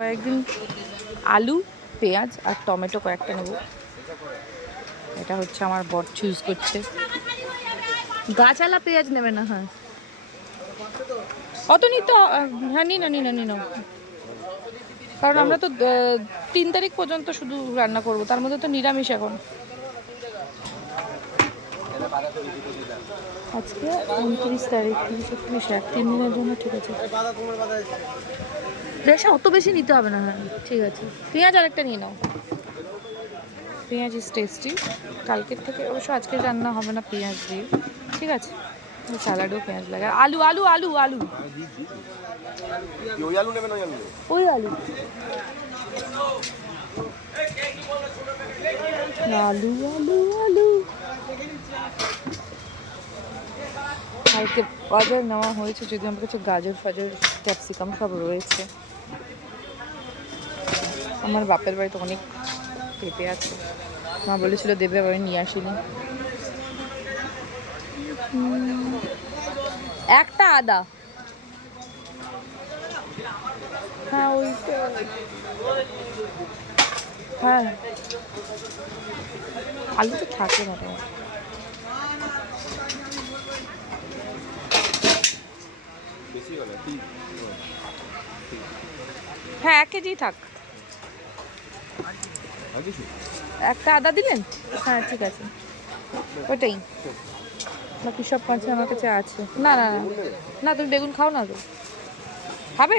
কয়েকদিন আলু, পেঁয়াজ আর টমেটো কয়েকটা নেব। এটা হচ্ছে আমার বর চুজ করছে। গাছালা পেঁয়াজ নেবে না? হ্যাঁ, অত নিতে হ্যাঁ, নিন। কারণ আমরা তো 3 তারিখ পর্যন্ত শুধু রান্না করব, তার মধ্যে তো নিরামিষ এখন। আজকে 29 তারিখ, 30, 3 দিনের জন্য ঠিক আছে। রেশা অত বেশি নিতে হবে না। হ্যাঁ ঠিক আছে, পেঁয়াজ আরেকটা নিয়ে নাও। পেঁয়াজ ইজ টেস্টি। কালকের থেকে অবশ্য আজকে রান্না হবে না পেঁয়াজ দিয়ে, ঠিক আছে। স্যালাডেও পেঁয়াজ লাগে। আলু আলু আলু আলু ওই আলু আলু আলু আলু কালকে বাজার নেওয়া হয়েছে, যদি আমার কাছে গাজর ফাজর ক্যাপসিকাম সব রয়েছে। আমার বাপের বাড়িতে অনেক পেঁপে আছে, মা বলেছিল দেবে, আমি নিয়ে আসিনি। একটা আদা, হ্যাঁ ওইটা, হ্যাঁ আলু তো থাকে না। হ্যাঁ 1 কেজি থাক। একটা আদা দিলেন? হ্যাঁ ঠিক আছে, ওইটাই। বাকি সব মাছ আমার কাছে আছে। না তুমি বেগুন খাও না তো? খাবে?